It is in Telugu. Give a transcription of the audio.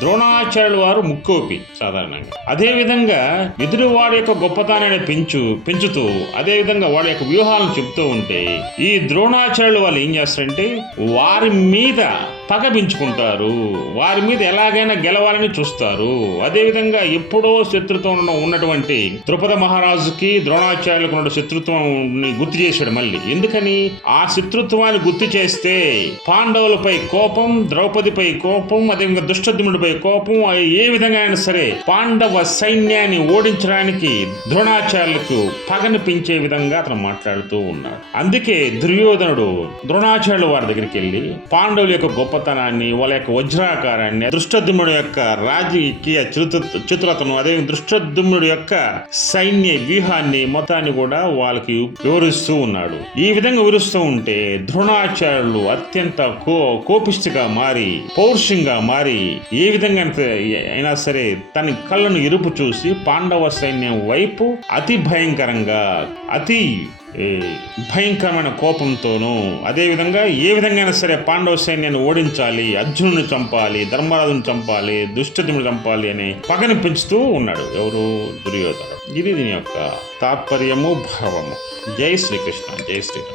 ద్రోణాచార్యుల వారు ముక్కోపి సాధారణంగా. అదే విధంగా ఎదురువాడి యొక్క గొప్పతనాన్ని పెంచుతూ అదే విధంగా వాడి యొక్క వ్యూహాలను చెప్తూ ఉంటే ఈ ద్రోణాచార్యులు వాళ్ళు ఏం చేస్తారంటే వారి మీద పగ పెంచుకుంటారు, వారి మీద ఎలాగైనా గెలవాలని చూస్తారు. అదేవిధంగా ఎప్పుడో శత్రుత్వం ఉన్నటువంటి ద్రుపద మహారాజుకి ద్రోణాచార్యులకు ఉన్న శత్రుత్వాన్ని గుర్తు చేశాడు మళ్ళీ. ఎందుకని? ఆ శత్రుత్వాన్ని గుర్తు చేస్తే పాండవులపై కోపం, ద్రౌపదిపై కోపం, అదేవిధంగా దుష్టద్యుమ్నుడిపై కోపం, ఏ విధంగా అయినా సరే పాండవ సైన్యాన్ని ఓడించడానికి ద్రోణాచార్యులకు పగని పెంచే విధంగా అతను మాట్లాడుతూ ఉన్నాడు. అందుకే దుర్యోధనుడు ద్రోణాచార్యుల వారి దగ్గరికి వెళ్ళి పాండవుల యొక్క గొప్పతనాన్ని, వాళ్ళ యొక్క వజ్రాకారాన్ని, దృష్టద్యుమ్నుడి యొక్క రాజకీయ చతురతను, అదే దృష్టద్యుమ్నుడి యొక్క సైన్య వ్యూహాన్ని మొత్తాన్ని కూడా వాళ్ళకి వివరిస్తూ ఉన్నాడు. ఈ విధంగా వివరిస్తూ ఉంటే ద్రోణాచార్యులు అత్యంత కోపిష్టిగా మారి, పౌరుషంగా మారి, ఏ విధంగా అయినా సరే తన కళ్ళను ఎరుపు చూసి పాండవ సైన్యం వైపు అతి భయంకరంగా, అతి భయంకరమైన కోపంతోనూ, అదేవిధంగా ఏ విధంగా సరే పాండవ సైన్యాన్ని ఓడించాలి, అర్జునుని చంపాలి, ధర్మరాజుని చంపాలి, దుష్టద్యుమ్నుని చంపాలి అనే పగని పెంచుతూ ఉన్నాడు. ఎవరు? దుర్యోధనుడు. ఇది దీని యొక్క తాత్పర్యము, భావము. జై శ్రీకృష్ణ, జై శ్రీరామ్.